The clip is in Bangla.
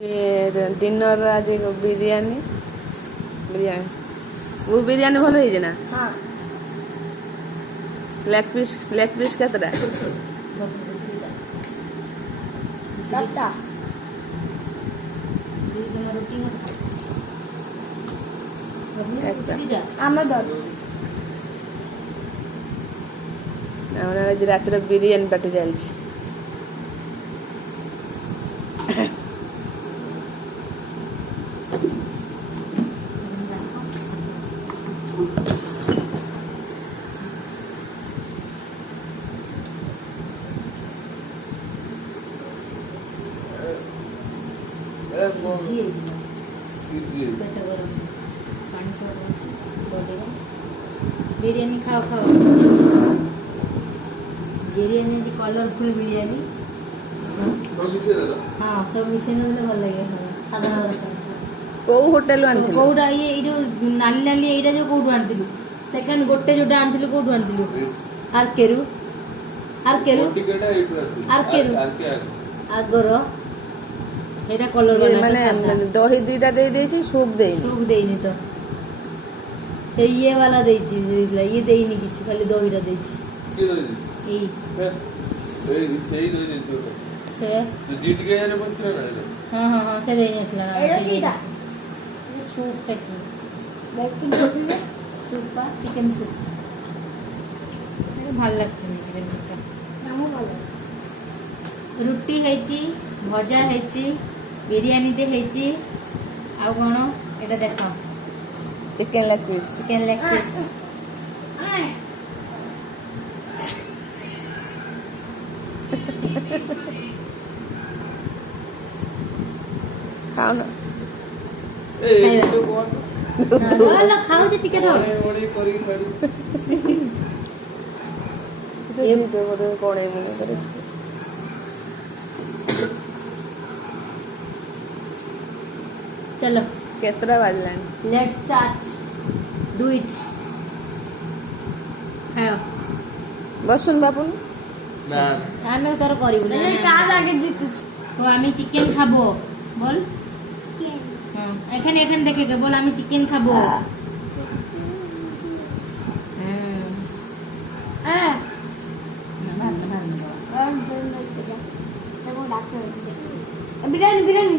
डिनर आज बिरयानी बिरयानी वो बिरयानी भल हो ना हाँ लेग पीस केतटा चारटा আমরা আজ রাত্রে বিরিয়ানি পার্টি চলছে बिरयानी खाओ खाओ बिरयानी कलरफुल बिरयानी हाँ सब मिसेन भल लगे सादा को होटल आनथिल कोडा ये जो नाली नाली एटा जो कोडू आनथिलु सेकंड गोटे जोटा आनथिलु कोडू आनथिलु आरकेरु आरकेरु आरकेरु आगरो एटा कलर माने दही दुईटा दे देछि सूप देइनी तो से ये वाला देछि ये देइनी किछि खाली दहीटा देछि के दही एई सेही दही देतो से तो जीत गया ने बचला ना हां हां हां से देइनी छला एटा कीटा सूप पैकिंग बैकिंग सूप पा चिकन सूप ভাল লাগছে চিকেন সুপটা নামও ভালো রুটি হেচি ভজা হেচি বিরিয়ানি তে হেচি আর কোন এটা দেখাও चिकन लेग पीस खाओ ना ए तो कोन लो खाओ जे टिके रो ओडी करी खाडी एम तो बोले कोणे मुने करे चलो केतरा बाजलानी लेट्स स्टार्ट डू इट खाओ बसुन बापुन ना आमे तोर करिबु ना का लागे जितु तो आमी चिकेन खाबो बोल हां एखन देखे के बोल आमी चिकेन खाबो बिरयानी